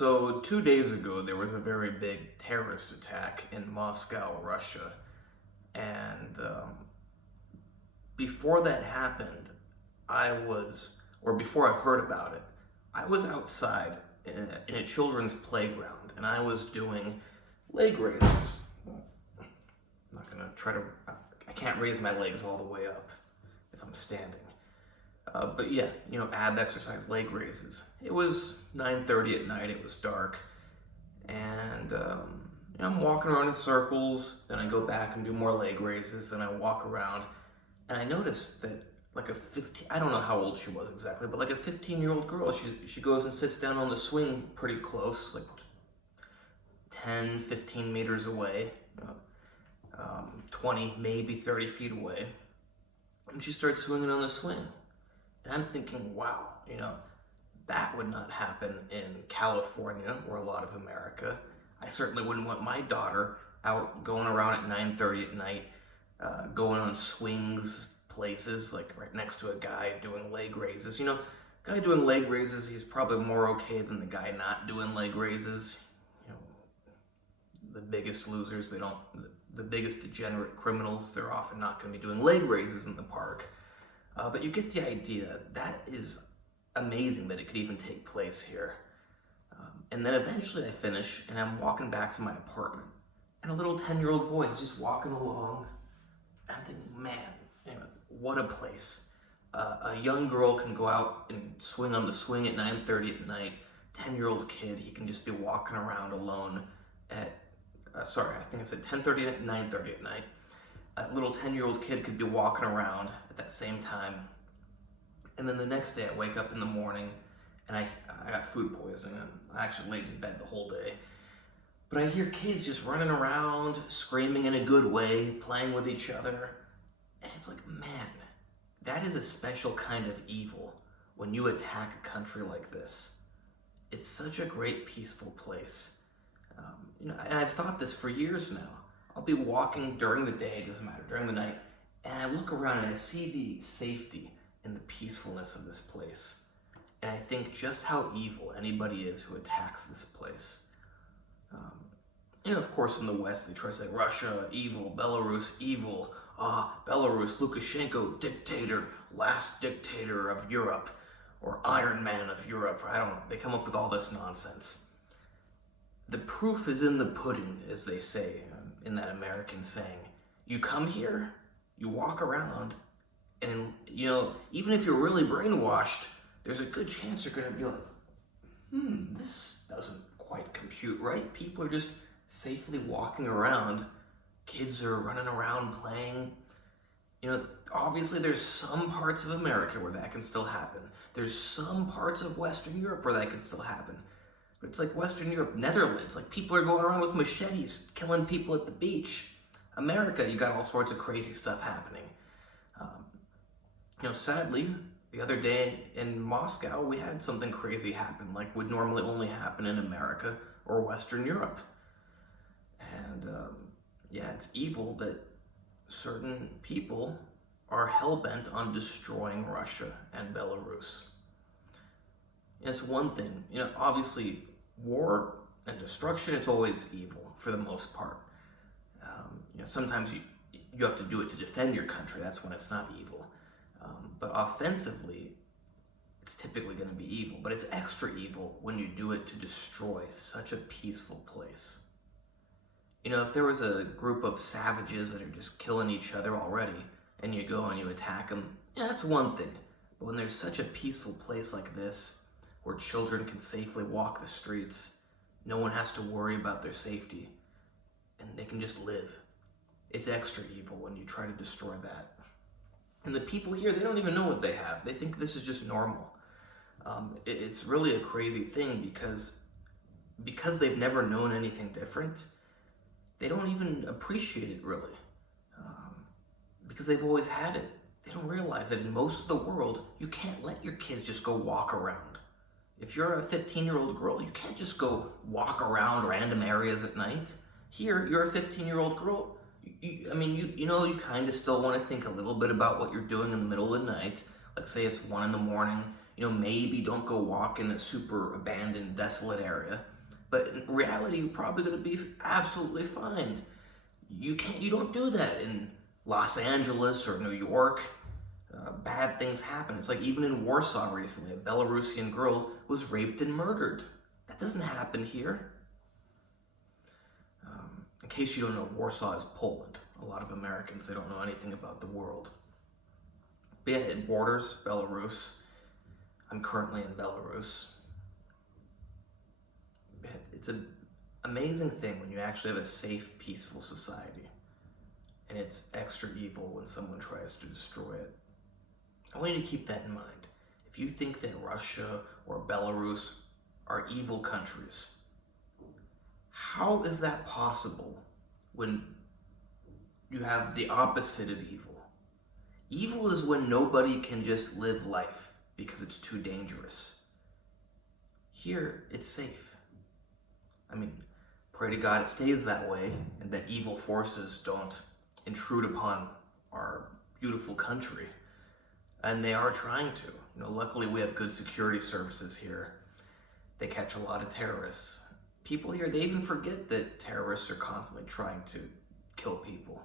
So 2 days ago, there was a very big terrorist attack in Moscow, Russia. And before that happened, before I heard about it, I was outside in a children's playground and I was doing leg raises. I'm not gonna I can't raise my legs all the way up if I'm standing. But yeah, ab exercise, leg raises. It was 9:30 at night, it was dark, and I'm walking around in circles, then I go back and do more leg raises, then I walk around, and I noticed that I don't know how old she was exactly, but like a 15-year-old girl, she goes and sits down on the swing pretty close, like 10, 15 meters away, 20, maybe 30 feet away, and she starts swinging on the swing. And I'm thinking, wow, that would not happen in California or a lot of America. I certainly wouldn't want my daughter out going around at 9:30 at night, going on swings places, like right next to a guy doing leg raises. Guy doing leg raises, he's probably more okay than the guy not doing leg raises. The biggest losers, the biggest degenerate criminals, they're often not going to be doing leg raises in the park. But you get the idea. That is amazing that it could even take place here. And then eventually I finish and I'm walking back to my apartment. And a little 10-year-old boy is just walking along. And I'm thinking, man, what a place. A young girl can go out and swing on the swing at 9:30 at night. 10-year-old kid, he can just be walking around alone at, I think I said 10:30 at 9:30 at night. A little 10-year-old kid could be walking around at that same time. And then the next day I wake up in the morning and I got food poisoning and I actually laid in bed the whole day. But I hear kids just running around, screaming in a good way, playing with each other. And it's like, man, that is a special kind of evil when you attack a country like this. It's such a great, peaceful place. And I've thought this for years now. I'll be walking during the day, it doesn't matter, during the night, and I look around and I see the safety and the peacefulness of this place. And I think just how evil anybody is who attacks this place. Of course in the West they try to say Russia, evil, Belarus, evil. Belarus, Lukashenko, dictator, last dictator of Europe, or Iron Man of Europe, I don't know, they come up with all this nonsense. The proof is in the pudding, as they say in that American saying. You come here, you walk around, and even if you're really brainwashed, there's a good chance you're gonna be like, this doesn't quite compute, right? People are just safely walking around. Kids are running around playing. Obviously there's some parts of America where that can still happen. There's some parts of Western Europe where that can still happen. But it's like Western Europe, Netherlands, like people are going around with machetes, killing people at the beach. America, you got all sorts of crazy stuff happening. Sadly, the other day in Moscow, we had something crazy happen, like would normally only happen in America or Western Europe. And it's evil that certain people are hell-bent on destroying Russia and Belarus. It's one thing, obviously war and destruction, it's always evil for the most part. Sometimes you have to do it to defend your country, that's when it's not evil. But offensively, it's typically going to be evil, but it's extra evil when you do it to destroy such a peaceful place. If there was a group of savages that are just killing each other already, and you go and you attack them, that's one thing. But when there's such a peaceful place like this, where children can safely walk the streets, no one has to worry about their safety, and they can just live. It's extra evil when you try to destroy that. And the people here, they don't even know what they have. They think this is just normal. It's really a crazy thing because they've never known anything different. They don't even appreciate it really. Because they've always had it. They don't realize that in most of the world, you can't let your kids just go walk around. If you're a 15-year-old girl, you can't just go walk around random areas at night. Here, you're a 15-year-old girl. You kind of still want to think a little bit about what you're doing in the middle of the night. Like say it's 1 in the morning, maybe don't go walk in a super abandoned, desolate area. But in reality, you're probably going to be absolutely fine. You don't do that in Los Angeles or New York. Bad things happen. It's like even in Warsaw recently, a Belarusian girl was raped and murdered. That doesn't happen here. In case you don't know, Warsaw is Poland. A lot of Americans, they don't know anything about the world. But yeah, it borders Belarus. I'm currently in Belarus. It's an amazing thing when you actually have a safe, peaceful society. And it's extra evil when someone tries to destroy it. I want you to keep that in mind. If you think that Russia or Belarus are evil countries, how is that possible when you have the opposite of evil? Evil is when nobody can just live life because it's too dangerous. Here, it's safe. I mean, pray to God it stays that way and that evil forces don't intrude upon our beautiful country. And they are trying to. Luckily we have good security services here. They catch a lot of terrorists. People here, they even forget that terrorists are constantly trying to kill people.